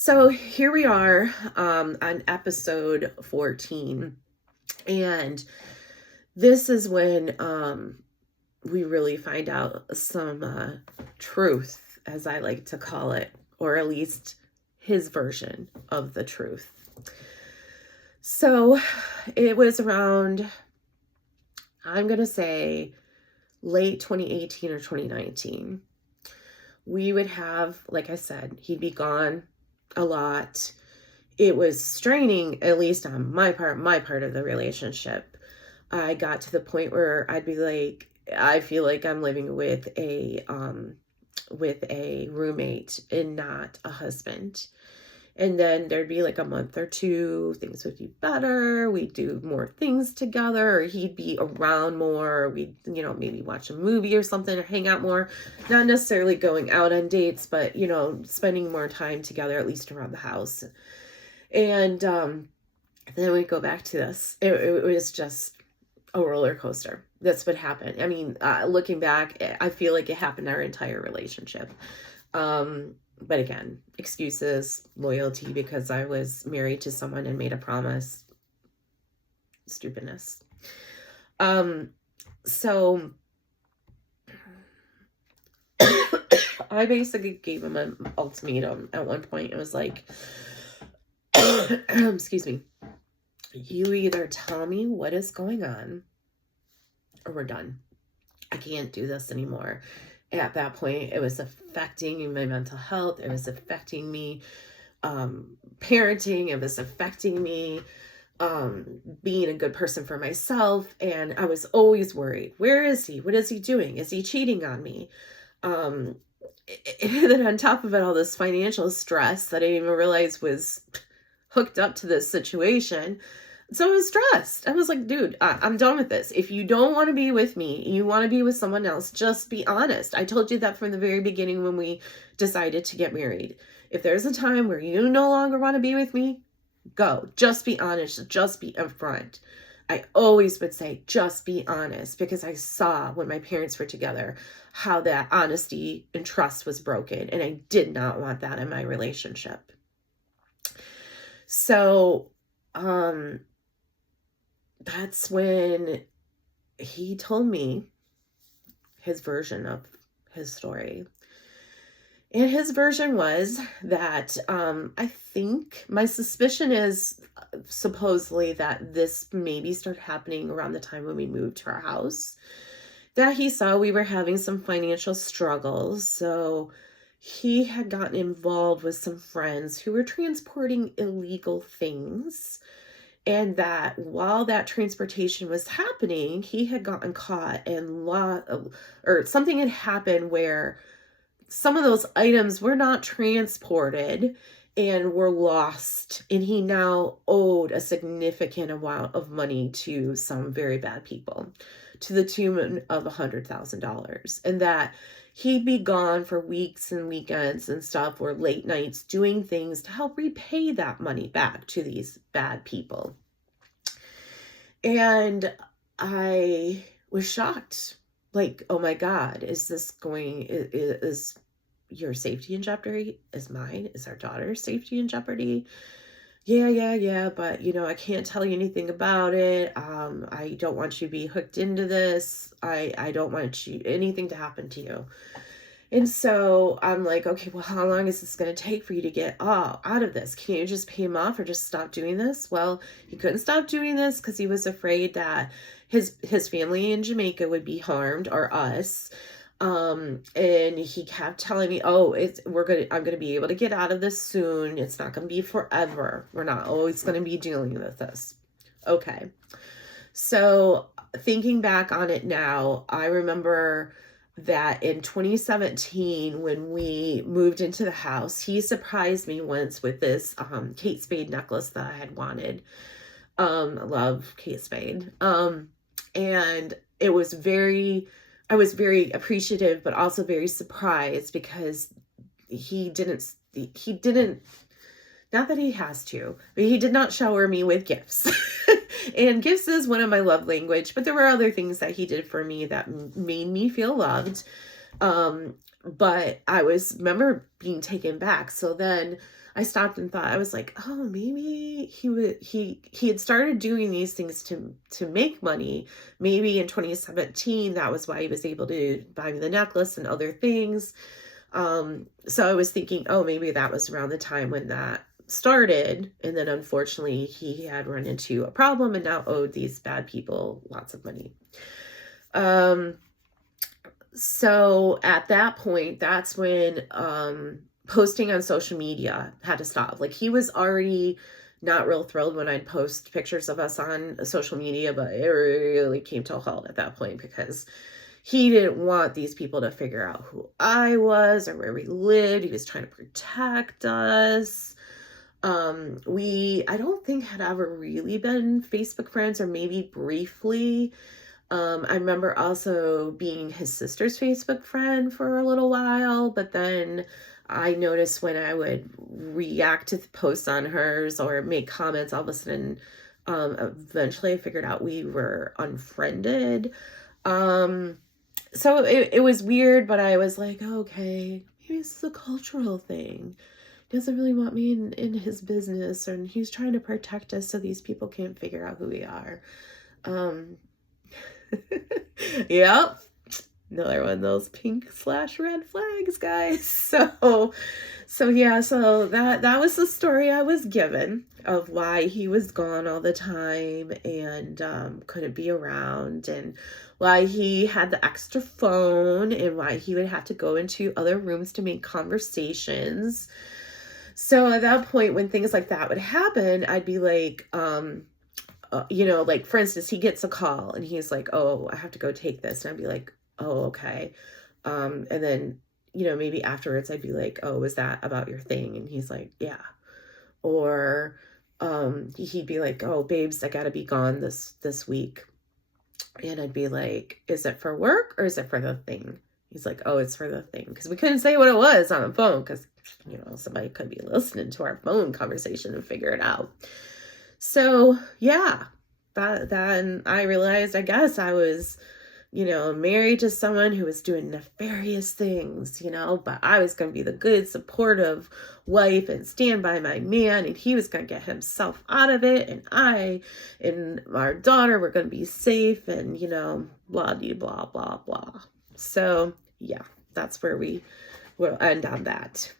So here we are on episode 14. And this is when we really find out some truth, as I like to call it, or at least his version of the truth. So it was around, I'm going to say, late 2018 or 2019. We would have, like I said, he'd be gone a lot. It was straining, at least on my part of the relationship. I got to the point where I'd be like, I feel like I'm living with a roommate and not a husband. And then there'd be like a month or two, things would be better. We'd do more things together, or he'd be around more. Or we'd, maybe watch a movie or something, or hang out more. Not necessarily going out on dates, but, spending more time together, at least around the house. And then we'd go back to this. It was just a roller coaster. That's what happened. I mean, looking back, I feel like it happened our entire relationship. But again, excuses, loyalty because I was married to someone and made a promise. Stupidness. So I basically gave him an ultimatum at one point. It was like, excuse me, you either tell me what is going on or we're done. I can't do this anymore. At that point, it was affecting my mental health. It was affecting me parenting. It was affecting me being a good person for myself. And I was always worried. Where is he? What is he doing? Is he cheating on me? And then on top of it, all this financial stress that I didn't even realize was hooked up to this situation. So I was stressed. I was like, dude, I'm done with this. If you don't want to be with me, you want to be with someone else, just be honest. I told you that from the very beginning when we decided to get married. If there's a time where you no longer want to be with me, go. Just be honest. Just be upfront. I always would say, just be honest, because I saw when my parents were together how that honesty and trust was broken. And I did not want that in my relationship. So, that's when he told me his version of his story. And his version was that I think my suspicion is supposedly that this maybe started happening around the time when we moved to our house, that he saw we were having some financial struggles. So he had gotten involved with some friends who were transporting illegal things. And that while that transportation was happening, he had gotten caught and or something had happened where some of those items were not transported and were lost. And he now owed a significant amount of money to some very bad people to the tune of $100,000. And that he'd be gone for weeks and weekends and stuff, or late nights doing things to help repay that money back to these bad people. And I was shocked. Like, oh my God, is your safety in jeopardy? Is mine? Is our daughter's safety in jeopardy? Yeah. But, I can't tell you anything about it. I don't want you to be hooked into this. I don't want anything to happen to you. And so I'm like, okay, well, how long is this going to take for you to get out of this? Can you just pay him off or just stop doing this? Well, he couldn't stop doing this because he was afraid that his family in Jamaica would be harmed, or us. And he kept telling me, I'm going to be able to get out of this soon. It's not going to be forever. We're not always going to be dealing with this. Okay. So thinking back on it now, I remember that in 2017, when we moved into the house, he surprised me once with this Kate Spade necklace that I had wanted. I love Kate Spade. And I was very appreciative, but also very surprised because he didn't, not that he has to, but he did not shower me with gifts. And gifts is one of my love language, but there were other things that he did for me that made me feel loved. But I remember being taken back. So then I stopped and thought, I was like, oh, maybe he had started doing these things to make money. Maybe in 2017, that was why he was able to buy me the necklace and other things. So I was thinking, oh, maybe that was around the time when that started. And then unfortunately, he had run into a problem and now owed these bad people lots of money. So at that point, that's when posting on social media had to stop. Like, he was already not real thrilled when I'd post pictures of us on social media, but it really came to a halt at that point because he didn't want these people to figure out who I was or where we lived. He was trying to protect us. I don't think had ever really been Facebook friends, or maybe briefly. I remember also being his sister's Facebook friend for a little while, but then I noticed when I would react to posts on hers or make comments, all of a sudden, eventually I figured out we were unfriended. So it was weird, but I was like, okay, maybe this is a cultural thing. He doesn't really want me in his business, and he's trying to protect us so these people can't figure out who we are. Yep. Another one of those pink/red flags, guys. So yeah, so that was the story I was given of why he was gone all the time and couldn't be around, and why he had the extra phone, and why he would have to go into other rooms to make conversations. So at that point, when things like that would happen, I'd be like, like, for instance, he gets a call and he's like, oh, I have to go take this. And I'd be like, oh, okay. And then, maybe afterwards I'd be like, oh, was that about your thing? And he's like, yeah. Or he'd be like, oh, babes, I gotta be gone this week. And I'd be like, is it for work or is it for the thing? He's like, oh, it's for the thing. Because we couldn't say what it was on the phone because, somebody could be listening to our phone conversation and figure it out. So yeah, then I realized, I guess I was, married to someone who was doing nefarious things, but I was going to be the good, supportive wife and stand by my man, and he was going to get himself out of it, and I and our daughter were going to be safe, and, blah, blah, blah, blah. So yeah, that's where we will end on that.